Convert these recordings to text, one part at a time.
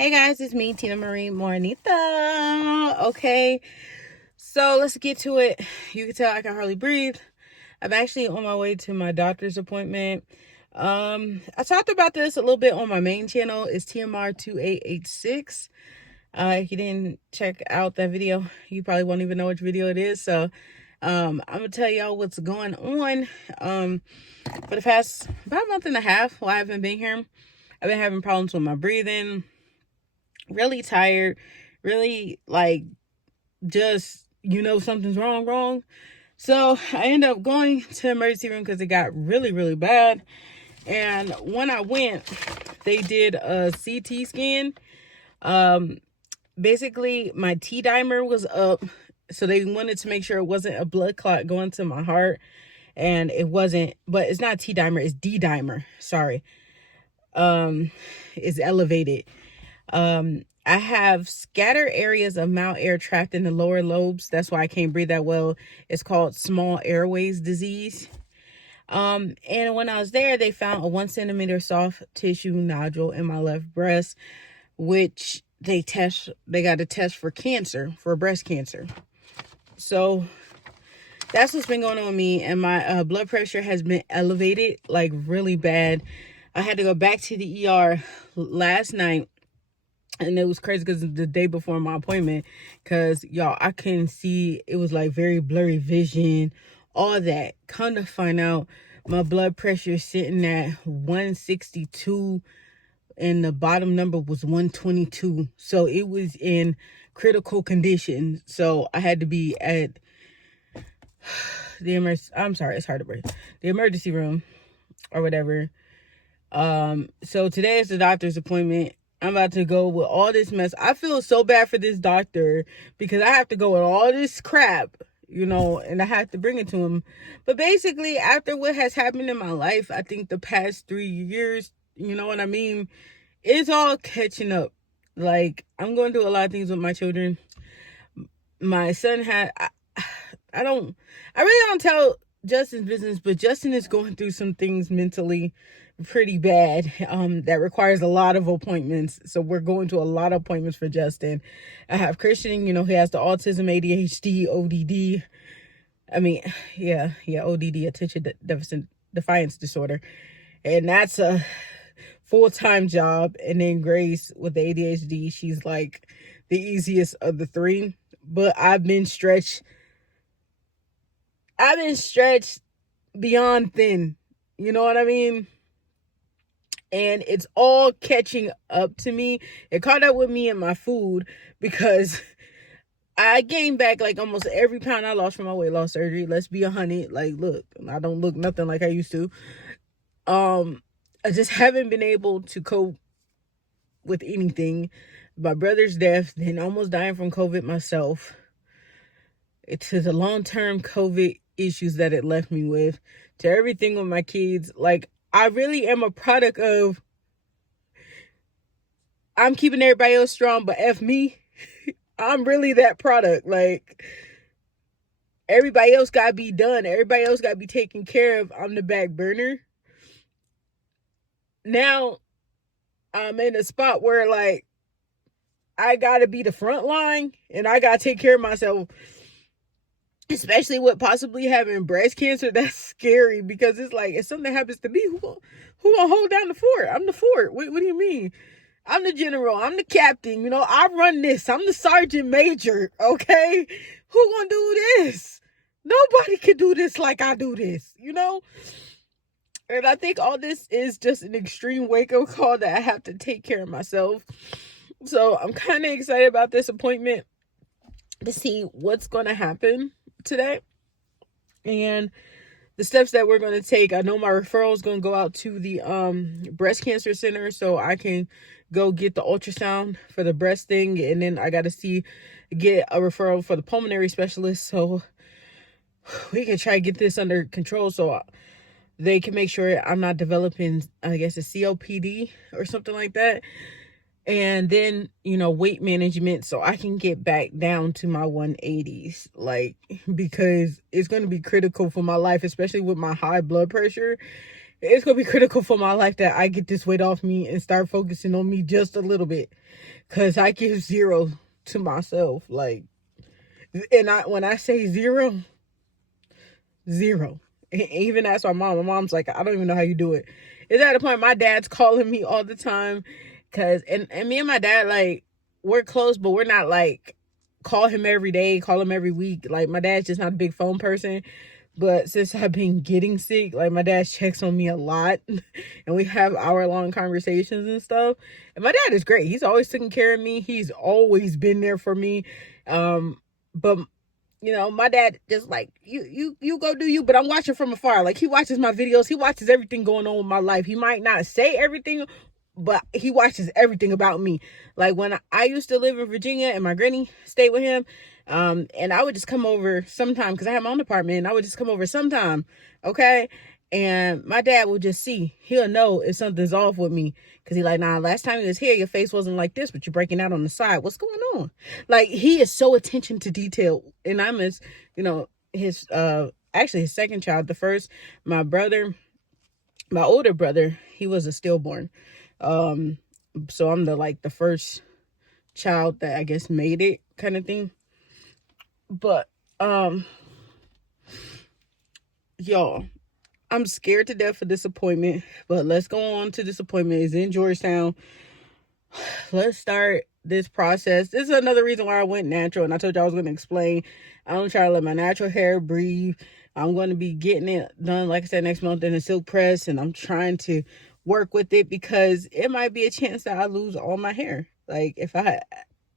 Hey guys, it's me, Tina Marie Mornita. Okay, so let's get to it. You can tell I can hardly breathe. I'm actually on my way to my doctor's appointment. I talked about this a little bit on my main channel. It's TMR 2886. If you didn't check out that video, you probably won't even know which video it is. So I'm gonna tell y'all what's going on. For the past about a month and a half while I haven't been here, I've been having problems with my breathing, really tired, really like just something's wrong. So I ended up going to the emergency room because it got really bad. And when I went, they did a CT scan. Basically my T dimer was up, so they wanted to make sure it wasn't a blood clot going to my heart, and it wasn't. But it's not T dimer, it's D dimer, sorry. It's elevated. I have scattered areas of mouth air trapped in the lower lobes. That's why I can't breathe that well. It's called small airways disease. And when I was there, they found a 1 centimeter soft tissue nodule in my left breast, which they got to test for cancer, for breast cancer. So that's what's been going on with me. And my blood pressure has been elevated, like really bad. I had to go back to the ER last night. And it was crazy because the day before my appointment, because y'all, I couldn't see. It was like very blurry vision, all that. Come to find out, my blood pressure is sitting at 162 and the bottom number was 122. So it was in critical condition. So I had to be at the emergency room or whatever. So today is the doctor's appointment. I'm about to go with all this mess. I feel so bad for this doctor because I have to go with all this crap, and I have to bring it to him. But basically, after what has happened in my life, I think the past 3 years, you know what I mean? It's all catching up. Like, I'm going through a lot of things with my children. My son I really don't tell Justin's business, but Justin is going through some things mentally pretty bad that requires a lot of appointments. So we're going to a lot of appointments for Justin. I have Christian, he has the autism, ADHD, ODD. ODD, attention deficit defiance disorder. And that's a full-time job. And then Grace with the ADHD, she's like the easiest of the three. But I've been stretched beyond thin. You know what I mean? And it's all catching up to me. It caught up with me in my food because I gained back like almost every pound I lost from my weight loss surgery. Let's be 100. Like, look, I don't look nothing like I used to. I just haven't been able to cope with anything. My brother's death, then almost dying from COVID myself. It's the long-term COVID issues that it left me with, to everything with my kids. Like, I really am a product of, I'm keeping everybody else strong, but F me. I'm really that product. Like, everybody else got to be done. Everybody else got to be taken care of. I'm the back burner. Now, I'm in a spot where, like, I got to be the front line, and I got to take care of myself. Especially with possibly having breast cancer, that's scary because it's like, if something happens to me, who gonna hold down the fort? I'm the fort. What do you mean? I'm the general. I'm the captain. I run this. I'm the sergeant major. Okay, who gonna do this? Nobody can do this like I do this. And I think all this is just an extreme wake-up call that I have to take care of myself. So I'm kind of excited about this appointment to see what's gonna happen today and the steps that we're going to take. I know my referral is going to go out to the breast cancer center so I can go get the ultrasound for the breast thing, and then I got to get a referral for the pulmonary specialist so we can try to get this under control so they can make sure I'm not developing, I guess, a COPD or something like that. And then, weight management so I can get back down to my 180s, like, because it's going to be critical for my life, especially with my high blood pressure. it's gonna be critical for my life that I get this weight off me and start focusing on me just a little bit, because I give zero to myself. Like, and when I say zero, zero. Even ask my mom. My mom's like, I don't even know how you do it. It's at a point my dad's calling me all the time, cause and me and my dad, like, we're close, but we're not like call him every day, call him every week. Like, my dad's just not a big phone person. But since I've been getting sick, like, my dad checks on me a lot and we have hour-long conversations and stuff. And my dad is great. He's always taking care of me. He's always been there for me. But you know, my dad just like, you go do you, but I'm watching from afar. Like, he watches my videos. He watches everything going on with my life. He might not say everything, but he watches everything about me. Like, when I used to live in Virginia and my granny stayed with him, and I would just come over sometime because I had my own apartment, and I would just come over sometime, okay? And my dad would just see. He'll know if something's off with me, because he like, nah, last time he was here, your face wasn't like this, but you're breaking out on the side. What's going on? Like, he is so attention to detail. And I'm his, you know, his, actually his second child. The first, my brother, my older brother, he was a stillborn. So I'm the first child that I guess made it, kind of thing. But y'all, I'm scared to death of disappointment, but let's go on to disappointment. It's in Georgetown. Let's start this process. This is another reason why I went natural, and I told you I was going to explain. I'm trying to let my natural hair breathe. I'm going to be getting it done, like I said, next month in a silk press, and I'm trying to work with it because it might be a chance that I lose all my hair. Like, if I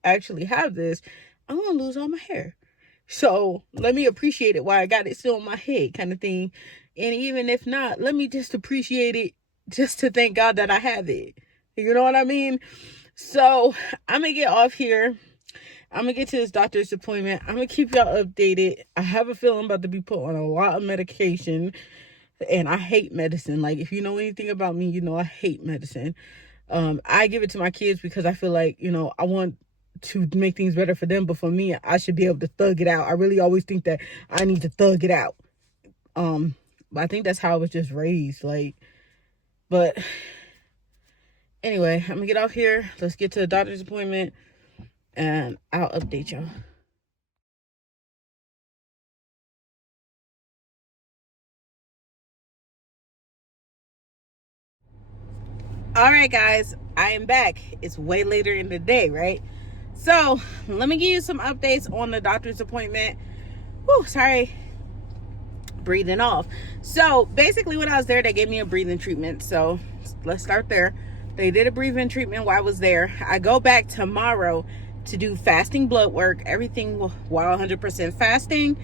actually have this, I'm going to lose all my hair. So let me appreciate it while I got it still in my head, kind of thing. And even if not, let me just appreciate it just to thank God that I have it. You know what I mean? So I'm going to get off here. I'm going to get to this doctor's appointment. I'm going to keep y'all updated. I have a feeling I'm about to be put on a lot of medication. And I hate medicine. Like, if you know anything about me, you know I hate medicine. I give it to my kids because I feel like, you know, I want to make things better for them, but for me, I should be able to thug it out. I really always think that I need to thug it out. But I think that's how I was just raised. Like, but anyway, I'm gonna get off here. Let's get to the doctor's appointment, and I'll update y'all. All right, guys, I am back. It's way later in the day, right? So let me give you some updates on the doctor's appointment. Whew, sorry, breathing off. So basically, when I was there, they gave me a breathing treatment. So let's start there. They did a breathing treatment while I was there. I go back tomorrow to do fasting blood work, everything while 100% fasting.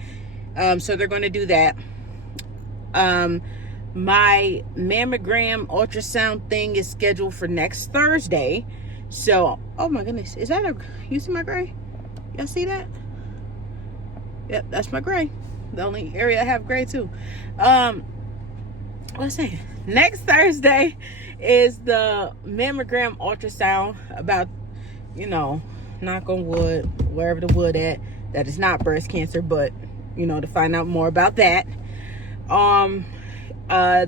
So they're going to do that. My mammogram ultrasound thing is scheduled for next Thursday. So, oh my goodness, is that you see my gray? Y'all see that? Yep, that's my gray. The only area I have gray too. Let's see. Next Thursday is the mammogram ultrasound about, you know, knock on wood, wherever the wood at, that is not breast cancer, but, you know, to find out more about that.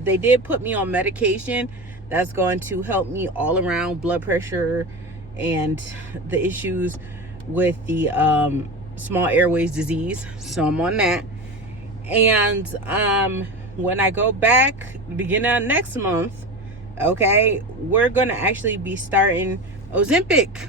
They did put me on medication that's going to help me all around, blood pressure and the issues with the small airways disease. So I'm on that. And when I go back beginning of next month, okay, we're gonna actually be starting Ozempic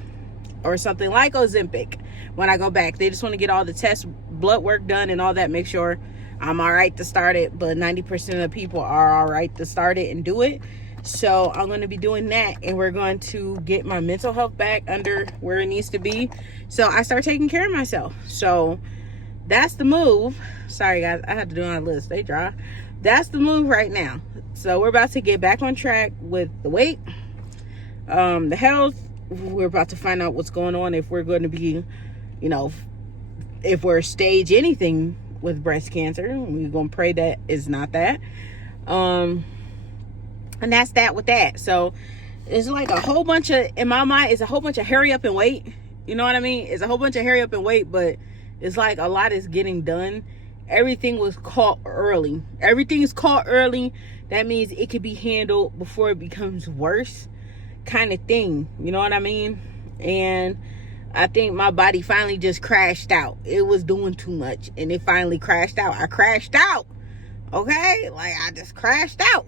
or something like Ozempic when I go back. They just want to get all the test blood work done and all that, make sure I'm all right to start it, but 90% of the people are all right to start it and do it. So I'm going to be doing that, and we're going to get my mental health back under where it needs to be, so I start taking care of myself. So that's the move. Sorry guys, I had to do my list, they dry. That's the move right now. So we're about to get back on track with the weight, the health. We're about to find out what's going on, if we're going to be, you know, if we're stage anything with breast cancer. We're gonna pray that it's not that. And that's that with that. So it's like a whole bunch of, in my mind, it's a whole bunch of hurry up and wait. You know what I mean? It's a whole bunch of hurry up and wait, but it's like a lot is getting done everything was caught early. Everything is caught early. That means it could be handled before it becomes worse, kind of thing. You know what I mean? And I think my body finally just crashed out. It was doing too much, and it finally crashed out. I crashed out. Okay, like I just crashed out.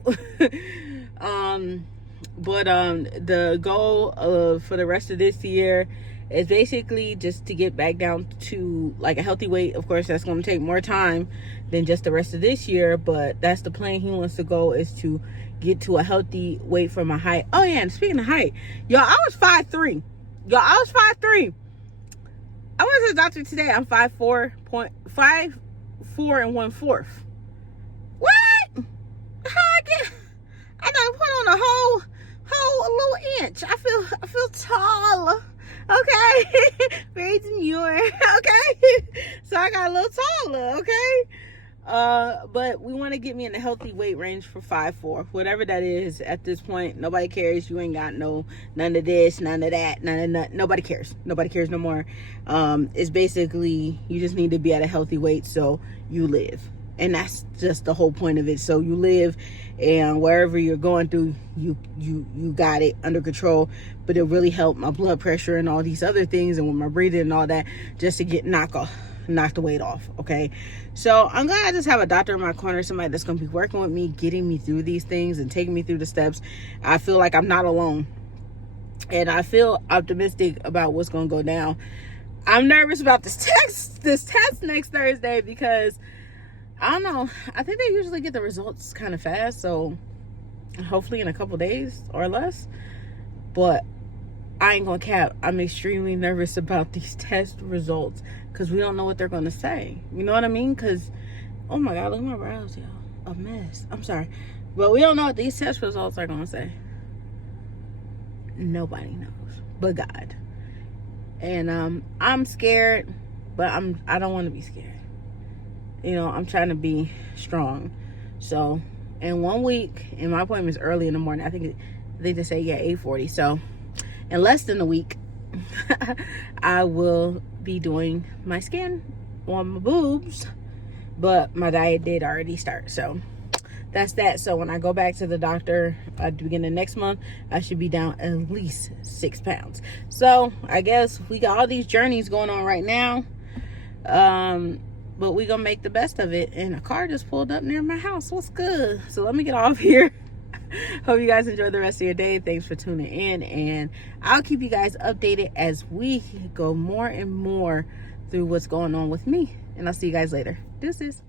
But the goal for the rest of this year is basically just to get back down to like a healthy weight. Of course, that's going to take more time than just the rest of this year, but that's the plan. He wants to go is to get to a healthy weight for my height. Oh yeah, and speaking of height, y'all, I was 5'3". Y'all, I was 5'3". I went to the doctor today. I'm 5'4", 5'4" and 1/4. What? How I done put on a whole little inch. I feel tall. Okay. Very demure. Okay. So I got a little taller. Okay. But we want to get me in a healthy weight range for 5'4", whatever that is at this point. Nobody cares. You ain't got none of this, none of that, none of that. Nobody cares. Nobody cares no more. It's basically you just need to be at a healthy weight so you live. And that's just the whole point of it. So you live, and wherever you're going through, you got it under control. But it really helped my blood pressure and all these other things, and with my breathing and all that, just to get knock the weight off. Okay, so I'm glad I just have a doctor in my corner, somebody that's gonna be working with me, getting me through these things and taking me through the steps. I feel like I'm not alone, and I feel optimistic about what's gonna go down. I'm nervous about this test next Thursday because I don't know. I think they usually get the results kind of fast, so hopefully in a couple days or less. But I ain't gonna cap. I'm extremely nervous about these test results because we don't know what they're gonna say. You know what I mean? Because, oh my God, look at my brows, y'all. A mess. I'm sorry. But we don't know what these test results are gonna say. Nobody knows but God. And I'm scared, but I don't want to be scared. You know, I'm trying to be strong. So in 1 week, and my appointment is early in the morning. I think they just say 8:40. So in less than a week, I will be doing my scan on my boobs. But my diet did already start. So that's that. So when I go back to the doctor at the beginning of next month, I should be down at least 6 pounds. So I guess we got all these journeys going on right now. But we gonna make the best of it. And a car just pulled up near my house. What's good? So let me get off here. Hope you guys enjoy the rest of your day. Thanks for tuning in, and I'll keep you guys updated as we go more and more through what's going on with me. And I'll see you guys later. Deuces.